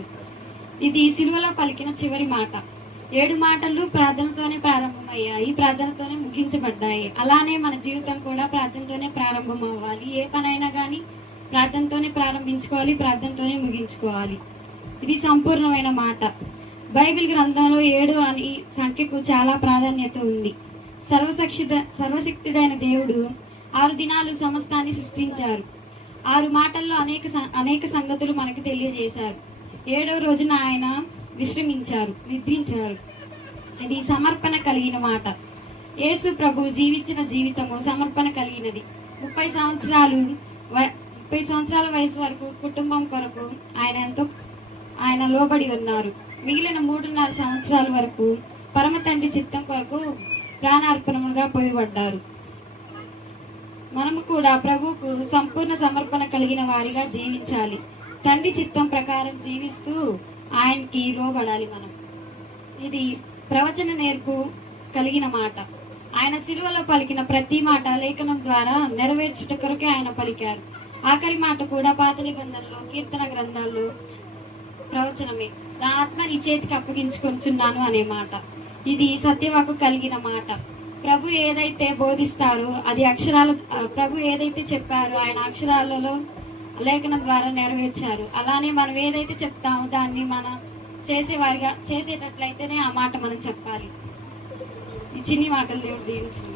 ఇది సిలువలో పలికిన చివరి మాట. 7 మాటలు ప్రార్థనతోనే ప్రారంభమయ్యాయి, ప్రార్థనతోనే ముగించబడ్డాయి. అలానే మన జీవితం కూడా ప్రార్థనతోనే ప్రారంభం అవ్వాలి. ఏ పనైనా కానీ ప్రార్థనతోనే ప్రారంభించుకోవాలి, ప్రార్థనతోనే ముగించుకోవాలి. ఇది సంపూర్ణమైన మాట. బైబిల్ గ్రంథంలో 7 అనే సంఖ్యకు చాలా ప్రాధాన్యత ఉంది. సర్వశక్తుడైన దేవుడు 6 దినాలు సమస్తాన్ని సృష్టించారు. 6 మాటల్లో అనేక సంగతులు మనకు తెలియజేశారు. 7వ రోజున ఆయన విశ్రమించారు, నిద్రించారు. ఇది సమర్పణ కలిగిన మాట. యేసు ప్రభు జీవించిన జీవితము సమర్పణ కలిగినది. 30 సంవత్సరాల వయసు వరకు కుటుంబం కొరకు ఆయన లోబడి ఉన్నారు. మిగిలిన 3.5 సంవత్సరాల వరకు పరమ తండ్రి చిత్తం కొరకు ప్రాణార్పణముగా పోయబడ్డారు. మనము కూడా ప్రభువుకు సంపూర్ణ సమర్పణ కలిగిన వారిగా జీవించాలి. తండ్రి చిత్తం ప్రకారం జీవిస్తూ ఆయనకి లోబడాలి మనం. ఇది ప్రవచన నేర్పు కలిగిన మాట. ఆయన సిలువలో పలికిన ప్రతి మాట లేఖనం ద్వారా నెరవేర్చుట కొరకే ఆయన పలికారు. ఆఖరి మాట కూడా పాత నిబంధనలో, కీర్తన గ్రంథాల్లో ప్రవచనమే. నా ఆత్మ నీ చేతికి అప్పగించుకొనుచున్నాను అనే మాట. ఇది సత్యవాకు కలిగిన మాట. ప్రభు ఏదైతే బోధిస్తారో అది ప్రభు ఏదైతే చెప్పారో ఆయన అక్షరాలలో లేఖనం ద్వారా నెరవేర్చారు. అలానే మనం ఏదైతే చెప్తామో దాన్ని మనం చేసేటట్లయితేనే ఆ మాట మనం చెప్పాలి. ఈ చిన్ని మాటలు దేవుడు దీవించండి.